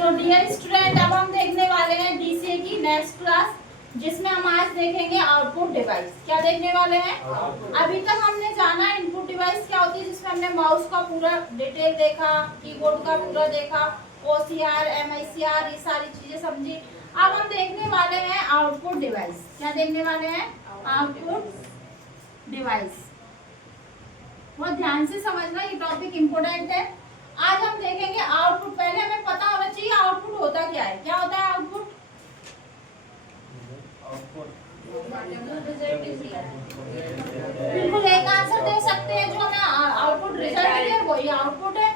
So dear student, अब हम देखने वाले हैं डीसीए की नेक्स्ट क्लास, जिसमें हम आज देखेंगे आउटपुट डिवाइस। क्या देखने वाले हैं? अभी तक हमने जाना इनपुट डिवाइस क्या होती है, जिसमें हमने माउस का पूरा डिटेल देखा, कीबोर्ड का पूरा देखा, ओसीआर, एमआईसीआर, ये सारी चीजें समझी। अब हम देखने वाले हैं आउटपुट डिवाइस। क्या देखने वाले हैं? Output device. बहुत ध्यान से समझना, ये टॉपिक इम्पोर्टेंट है। आज हम देखेंगे आउटपुट। पहले हमें पता होना चाहिए आउटपुट होता क्या है। क्या होता है आउटपुट? बिल्कुल एक आंसर दे सकते हैं, जो हमें आउटपुट रिजल्ट है वही आउटपुट है।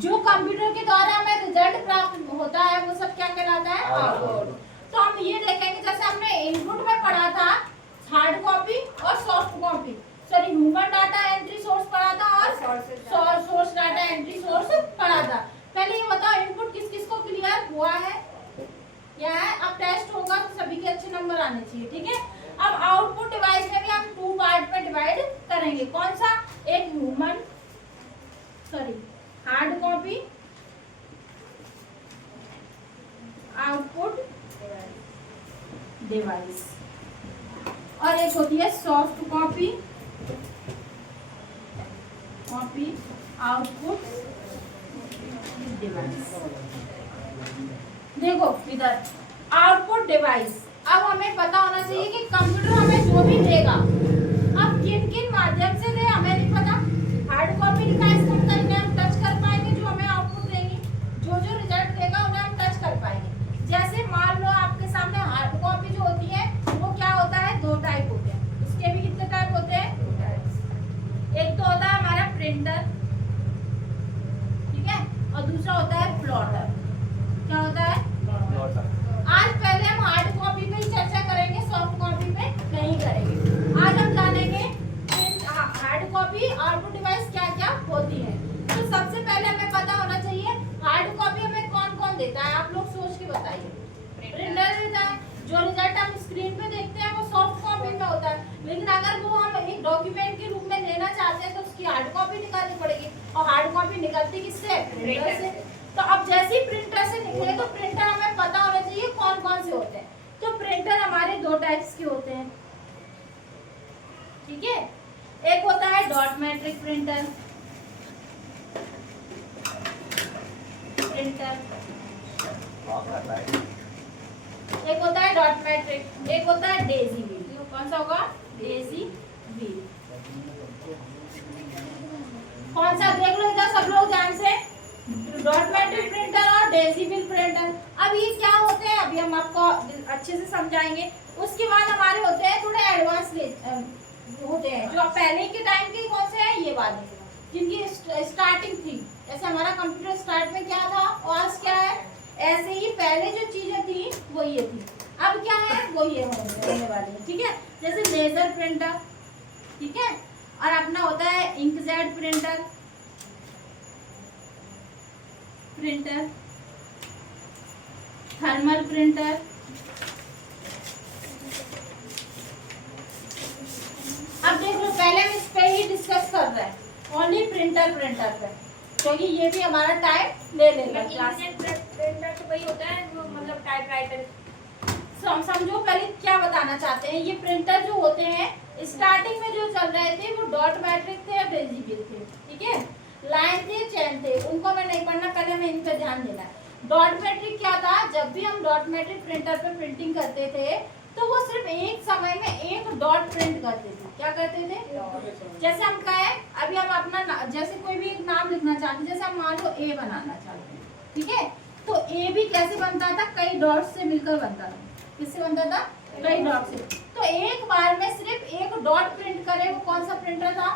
जो कंप्यूटर के द्वारा हमें रिजल्ट प्राप्त होता है वो सब क्या कहलाता है? आउटपुट। तो हम ये देखेंगे, जैसे हमने इनपुट में पढ़ा था हार्ड कॉपी और soft copy, sorry human data entry source पढ़ा था और सोर्स डाटा एंट्री सोर्स पढ़ा था। पहले ये बताओ इनपुट किस किस को क्लियर हुआ है? क्या है? अब टेस्ट होगा तो सभी के अच्छे नंबर आने चाहिए, ठीक है। अब आउटपुट डिवाइस में भी हम 2 पार्ट में डिवाइड करेंगे। कौन सा? एक human hard copy output device, और एक होती है सॉफ्ट कॉपी आउटपुट डिवाइस। देखो इधर आउटपुट डिवाइस। अब हमें पता होना चाहिए कि कंप्यूटर हमें जो भी देगा, अब किन किन माध्यम से दे हमें नहीं पता। हार्ड कॉपी डिवाइस हम टच कर पाएंगे, जो हमें आउटपुट देंगी, जो जो रिजल्ट देगा उन्हें हम टच कर पाएंगे। जैसे मान लो आपके सामने हार्ड कॉपी जो होती है वो क्या होता है? 2 टाइप होते हैं। उसके भी कितने टाइप होते हैं? 2 टाइप। एक तो होता है हमारा प्रिंटर, ठीक है, और दूसरा होता है प्लॉटर। क्या होता है? आज पहले हम हार्ड कॉपी पे ही चर्चा करेंगे, सॉफ्ट कॉपी पे नहीं करेंगे। आज हम जानेंगे हार्ड कॉपी आउटपुट डिवाइस क्या क्या होती है। तो सबसे पहले हमें पता होना चाहिए हार्ड कॉपी हमें कौन कौन देता है। आप लोग सोच के बताइए। प्रिंटर देता है, जो रिजल्ट हम स्क्रीन पे देखते हैं वो सॉफ्ट कॉपी में होता है, लेकिन अगर वो हम एक डॉक्यूमेंट के रूप में लेना चाहते हैं तो उसकी हार्ड कॉपी निकालनी पड़ेगी, और हार्ड कॉपी निकलती किससे? प्रिंटर से। तो अब जैसे ही प्रिंटर से निकले तो प्रिंटर हमें पता होना चाहिए कौन कौन से होते हैं। तो प्रिंटर हमारे 2 टाइप्स के होते हैं, ठीक है। एक होता है डॉट मैट्रिक प्रिंटर, एक होता है डॉट मैट्रिक, एक होता है डेजी व्हील। कौन सा होगा? Daisy wheel. कौन सा? देख लो इधर सब लोग ध्यान से, डॉट मैट्रिक प्रिंटर और डेजी व्हील प्रिंटर। अब ये क्या होते हैं अभी हम आपको अच्छे से समझाएंगे। उसके बाद हमारे होते हैं थोड़े एडवांस होते हैं, जो पहले के टाइम के कौन से हैं? ये वाले, जिनकी स्टार्टिंग थी। जैसे हमारा कंप्यूटर स्टार्ट में क्या था और आज क्या है, ऐसे ही पहले जो चीजें थी वो ये थी, अब क्या है वो ये होने वाली है, ठीक है। जैसे लेजर प्रिंटर, ठीक है, और अपना होता है इंकजेट प्रिंटर, थर्मल प्रिंटर, अब देख लो पहले हम इस पे ही डिस्कस कर रहे हैं, ओनली प्रिंटर पे, क्योंकि ये भी हमारा टाइम ले लेगा। प्रिंटर तो वही होता है जो मतलब टाइपराइटर। समझो पहले क्या बताना चाहते हैं। ये प्रिंटर जो होते हैं स्टार्टिंग में जो चल रहे थे वो डॉट मैट्रिक थे या डेजी व्हील थे, ठीक है। लाइन थे, चेन थे, उनको मैं नहीं पढ़ना, पहले हमें इन पे ध्यान देना है। डॉट मैट्रिक क्या था? जब भी हम डॉट मैट्रिक प्रिंटर पे प्रिंटिंग करते थे तो वो सिर्फ एक समय में एक डॉट प्रिंट करते थे। क्या करते थे? जैसे हम कहें अभी हम अपना जैसे कोई भी एक नाम लिखना चाहते हैं, जैसे हम मान लो ए बनाना चाहते हैं, ठीक है, तो ए भी कैसे बनता था? कई डॉट से मिलकर बनता था। किससे बनता था? कई डॉट से। तो एक बार में सिर्फ एक डॉट प्रिंट करे, वो कौन सा प्रिंटर था?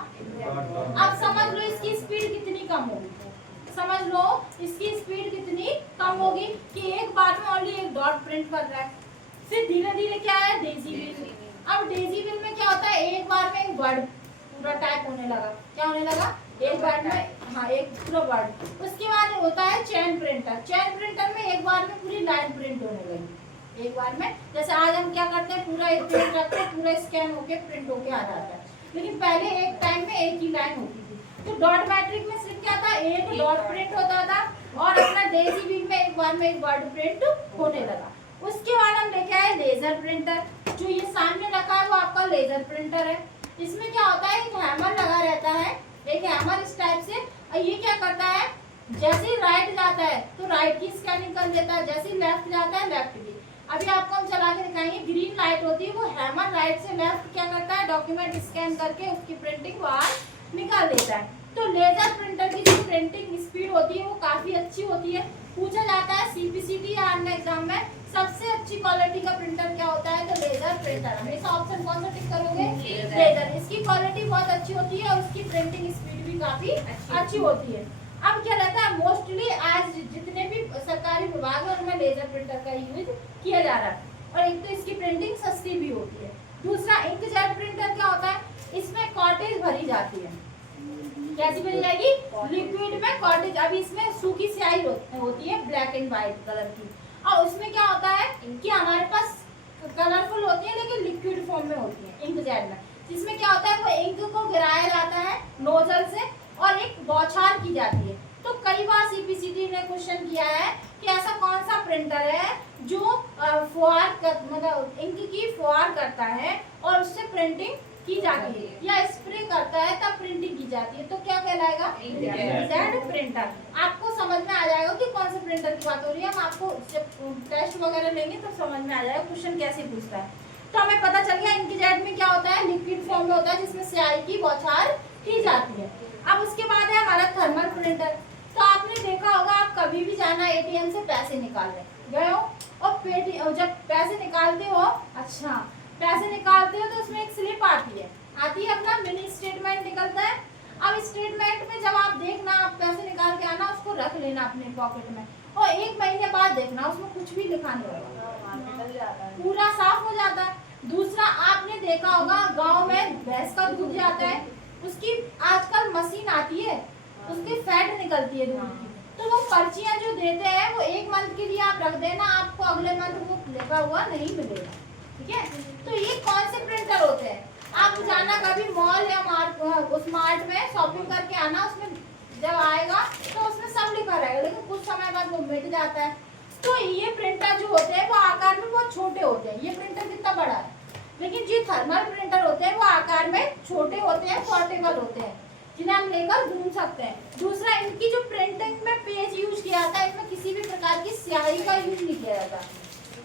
अब समझ लो इसकी स्पीड कितनी कम होगी, समझ लो इसकी स्पीड कितनी कम होगी कि एक बार में ओनली एक डॉट प्रिंट कर रहा है। फिर धीरे धीरे क्या है? Daisy wheel. अब डेजी व्हील में क्या होता है? एक बार में एक वर्ड पूरा टाइप होने लगा। क्या होने लगा? एक बार में, हाँ, एक पूरा वर्ड। उसके बाद होता है चेन प्रिंटर में एक बार में पूरी लाइन प्रिंट होने लगी एक बार में। जैसे आज हम क्या करते हैं, पूरा एक पेज रखते हैं, पूरा स्कैन होके प्रिंट होके आ जाता है, लेकिन पहले एक टाइम में एक ही लाइन होती थी। तो डॉट मैट्रिक में सिर्फ क्या था? एक डॉट प्रिंट होता था, और अपना डेजी बीम में एक बार में एक वर्ड प्रिंट होने लगा। उसके बाद हम लेके आए लेजर प्रिंटर। जो ये सामने रखा है वो आपका लेजर प्रिंटर है। इसमें क्या होता है, एक हैमर लगा रहता है, एक हैमर इस टाइप से, और ये क्या करता है, जैसे ही राइट जाता है तो राइट की स्कैनिंग कर देता है, जैसे ही लेफ्ट जाता है लेफ्ट की। अभी आपको हम चला के दिखाएंगे। ग्रीन लाइट होती है, वो हैमर राइट से लेफ्ट क्या करता है, डॉक्यूमेंट स्कैन करके उसकी प्रिंटिंग बाहर निकाल देता है। तो लेजर प्रिंटर की जो प्रिंटिंग स्पीड होती है वो काफी अच्छी होती है। पूछा जाता है सीपीसीटी या अन्य एग्जाम में सबसे अच्छी क्वालिटी का प्रिंटर क्या होता है, तो लेजर प्रिंटर। हमेशा ऑप्शन कौन सा टिक करोगे, लेजर। इसकी क्वालिटी बहुत अच्छी होती है और उसकी प्रिंटिंग स्पीड भी काफी अच्छी होती है। अब क्या रहता है, मोस्टली आज जितने भी सरकारी विभाग है उनमें लेजर प्रिंटर का यूज किया जा रहा है। और एक तो इसकी प्रिंटिंग सस्ती भी होती है। दूसरा इंकजेट प्रिंटर क्या होता है, इसमें कॉटेज भरी जाती है। कैसी भरी जाएगी, लिक्विड में कॉटेज। अभी इसमें सूखी स्याही होती है ब्लैक एंड व्हाइट कलर की, और उसमें क्या होता है कि हमारे पास कलरफुल होती है लेकिन लिक्विड फॉर्म में होती है इंकजेट में। जिसमें क्या होता है, वो इंक को गिराया जाता है नोजल से और एक बौछार की जाती है। तो कई बार सीपीसीटी ने क्वेश्चन किया है कि ऐसा कौन सा प्रिंटर है जो मतलब इंक की फुहार करता है और उससे प्रिंटिंग की जाती है, या स्प्रे करता है तब प्रिंटिंग की जाती है, तो क्या कहलाएगा, इंकजेट प्रिंटर। आपको समझ में आ जाएगा कि कौन से प्रिंटर की बात हो रही है। हम आपको जब टेस्ट वगैरह लेंगे तो समझ में आ जाएगा क्वेश्चन कैसे पूछता है। तो हमें पता चल गया इंकजेट में क्या होता है, लिक्विड फॉर्म में होता है जिसमें स्याही की बौछार की जाती है। अब उसके बाद है हमारा थर्मल प्रिंटर। तो आपने देखा होगा, आप कभी भी जाना एटीएम से पैसे निकालने गए हो और जब पैसे निकालते हो, अच्छा पैसे निकालते हो तो उसमें एक स्लिप आती है अपना मिनी स्टेटमेंट निकलता है। अब स्टेटमेंट में जब आप देखना, आप पैसे निकाल के आना, उसको रख लेना अपने पॉकेट में, और 1 महीने बाद देखना उसमें कुछ भी लिखा नहीं होगा, पूरा साफ हो जाता है। दूसरा, आपने देखा होगा गाँव में भैंस का दूध जाता है, उसकी आजकल मशीन आती है, उसकी फैट निकलती है दूध की। तो वो पर्चियां जो देते हैं वो 1 मंथ के लिए आप रख देना, आपको अगले मंथ वो लिखा हुआ नहीं मिलेगा, ठीक है। तो ये कौन से प्रिंटर होते हैं, आप जाना कभी मॉल या मार्ट में शॉपिंग करके आना, उसमें जब आएगा तो उसमें सब लिखा रहेगा, लेकिन कुछ समय बाद वो मिट जाता है। तो ये प्रिंटर जो होते हैं वो आकार में बहुत छोटे होते हैं। ये प्रिंटर कितना बड़ा है, लेकिन जो थर्मल प्रिंटर होते हैं वो आकार में छोटे होते हैं, पोर्टेबल होते हैं, जिन्हें हम लेकर घूम सकते हैं। दूसरा, इनकी जो प्रिंटिंग में पेज यूज किया जाता है, इनमें किसी भी प्रकार की स्याही का यूज नहीं किया जाता।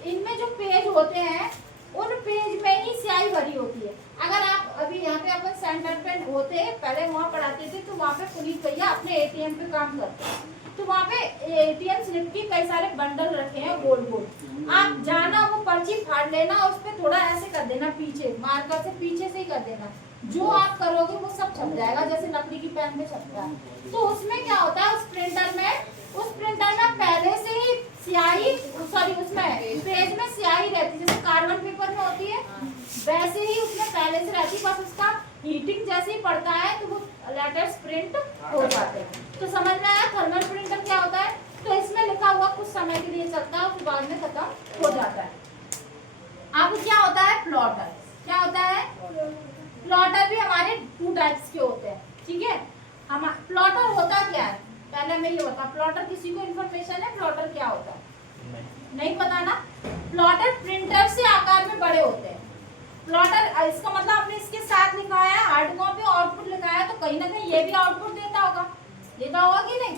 इनमें जो पेज होते हैं उन पेज में ही स्याही भरी होती है। अगर आप अभी यहाँ पे अपन सेंटर पे होते, पहले वहाँ पढ़ाते थे, तो वहाँ पे पुलिस भैया अपने एटीएम पे काम करते हैं, तो वहाँ पे एटीएम स्लिप की कई सारे बंडल रखे हैं गोल गोल। आप जाना, वो पर्ची फाड़ लेना, उस पर थोड़ा ऐसे कर देना, पीछे मार्कर से पीछे से ही कर देना, जो आप करोगे वो सब छप जाएगा, जैसे लकड़ी की पेन में छपता है। तो उसमें क्या होता है, उस प्रिंटर में पहले से ही स्याही, सॉरी उसमें पेज में स्याही रहती है, जैसे कार्बन पेपर में होती है वैसे ही उसमें पहले से रहती है। बस उसका हीटिंग जैसे ही पड़ता है तो वो लेटर्स प्रिंट हो जाते हैं। तो समझ में आया थर्मल प्रिंटर क्या होता है। तो इसमें लिखा हुआ कुछ समय के लिए चलता है, उसके बाद में खत्म हो जाता है। अब क्या होता है, प्लॉटर। क्या होता है, प्लॉटर भी हमारे 2 टाइप्स के होते हैं, ठीक है। हम प्लॉटर होता क्या है, पहले मैं ये बता, प्लॉटर किसी को इन्फॉर्मेशन है प्लॉटर क्या होता है, नहीं पता ना। प्लॉटर प्रिंटर से आकार में बड़े होते हैं। प्लॉटर, इसका मतलब आपने इसके साथ लिखा है हार्ड कॉपी आउटपुट लिखा है, तो कहीं ना कहीं ये भी आउटपुट देता होगा कि नहीं।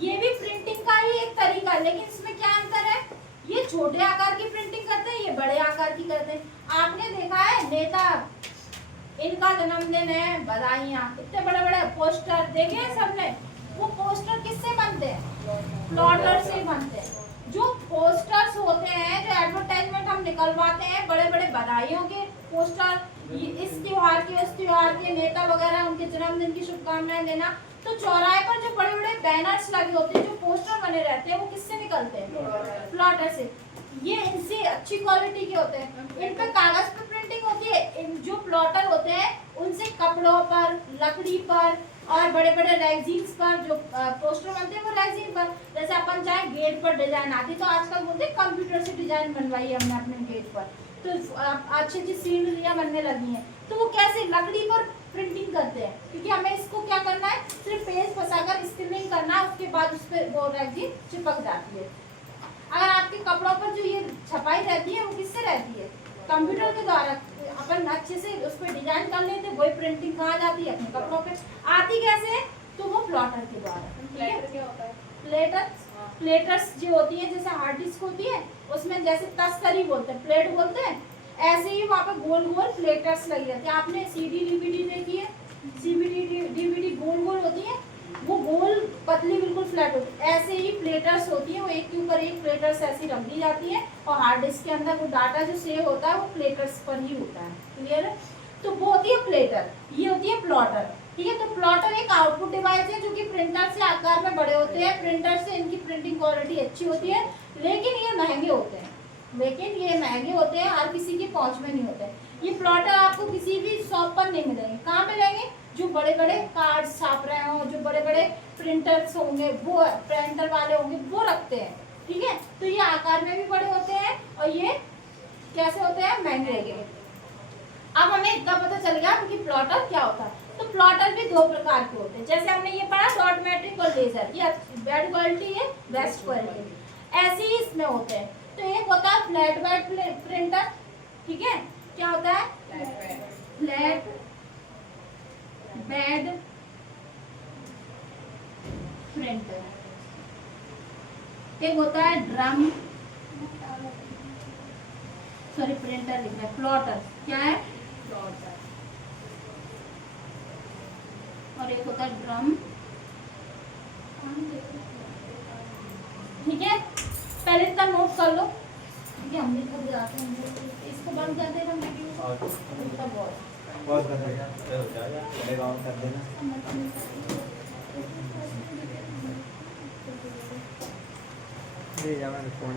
ये भी प्रिंटिंग का ही एक तरीका है, लेकिन इसमें क्या अंतर है, ये छोटे आकार की प्रिंटिंग करते हैं, ये बड़े आकार की करते हैं। आपने देखा है नेता, इनका जन्मदिन है, बधाइयाँ, इतने बड़े बड़े पोस्टर देखे हैं सबने। वो पोस्टर किससे बनते हैं, प्लॉटर से बनते हैं। जो पोस्टर्स होते हैं, जो एडवर्टाइजमेंट हम निकलवाते हैं, बड़े बड़े बधाइयों के पोस्टर, इस त्योहार के उस त्योहार के, नेता वगैरह उनके जन्मदिन की शुभकामनाएं देना, तो चौराहे पर जो बड़े बड़े बैनर्स लगे होते हैं, जो पोस्टर बने रहते हैं, वो किससे निकलते हैं, प्लॉटर से। ये इनसे अच्छी क्वालिटी के होते हैं, इन पे कागज पे प्रिंटिंग होती है। जो प्लॉटर होते हैं उनसे कपड़ों पर, लकड़ी पर और बड़े बड़े रेगजीन्स पर जो पोस्टर बनते हैं, वो रेगजीन पर, जैसे अपन चाहे गेट पर डिजाइन आती, तो आजकल बोलते हैं कंप्यूटर से डिजाइन बनवाई हमने अपने गेट पर, तो अच्छी अच्छी सीनरियाँ बनने लगी हैं। तो वो कैसे, लकड़ी पर प्रिंटिंग करते हैं, क्योंकि हमें इसको क्या करना है, सिर्फ पेज फंसाकर स्टिलिंग करना है, उसके बाद उस पर वो रैगजीन चिपक जाती है। अगर आपके कपड़ों पर जो ये छपाई रहती है वो किससे रहती है? कंप्यूटर के द्वारा। अपन अच्छे से उस पर डिजाइन कर लेते, वही प्रिंटिंग कहाँ जाती है? अपने कपड़ों पे। आती कैसे है? तो वो प्लॉटर के द्वारा। प्लेटर क्या होता है? प्लेटर्स जो होती है, जैसे हार्ड डिस्क होती है उसमें जैसे तस्तरी बोलते हैं, प्लेट बोलते हैं, ऐसे ही वहाँ पे गोल गोल प्लेटर्स लगी रहती है। आपने सीडी डीवीडी देखी है, सीडी डीवीडी गोल गोल होती है, वो गोल पतली बिल्कुल फ्लैट होती है, ऐसे ही प्लेटर्स होती है, वो एक के ऊपर एक प्लेटर्स ऐसी रख दी जाती है और हार्ड डिस्क के अंदर वो डाटा जो सेव होता है वो प्लेटर्स पर ही होता है। क्लियर है? तो वो होती है प्लेटर, ये होती है प्लॉटर। ठीक है, तो प्लॉटर एक आउटपुट डिवाइस है जो कि प्रिंटर से आकार में बड़े होते हैं, प्रिंटर से इनकी प्रिंटिंग क्वालिटी अच्छी होती है, लेकिन ये महंगे होते हैं। हर किसी की पहुंच में नहीं होते। ये प्लॉटर आपको किसी भी शॉप पर नहीं मिलेंगे। कहाँ मिलेंगे? जो बड़े बड़े कार्ड छाप रहे हों, जो बड़े बड़े प्रिंटर्स होंगे, वो प्रिंटर वाले होंगे, वो रखते हैं। ठीक है, तो ये आकार में भी बड़े होते हैं और ये कैसे होते हैं? महंगे होते हैं। अब हमें इतना पता चल गया कि प्लॉटर क्या होता है। तो प्लॉटर भी दो प्रकार के होते हैं, जैसे हमने ये पढ़ा डॉट मैट्रिक और लेजर, ये बेड क्वालिटी है, बेस्ट क्वालिटी, ऐसे ही इसमें होते हैं। तो एक होता है फ्लैट बेड प्रिंटर। ठीक है, क्या होता है? Flat bed printer. एक होता है ड्रम, सॉरी प्रिंटर लिख रहा है, प्लॉटर। क्या है? प्लॉटर। और एक होता है ड्रम। ठीक है, पहले इसका नोट कर लो। ठीक है, हम भी थक जाते हैं, इसको बंद कर देना। बहुत कर देना। ले जा, मैं फोन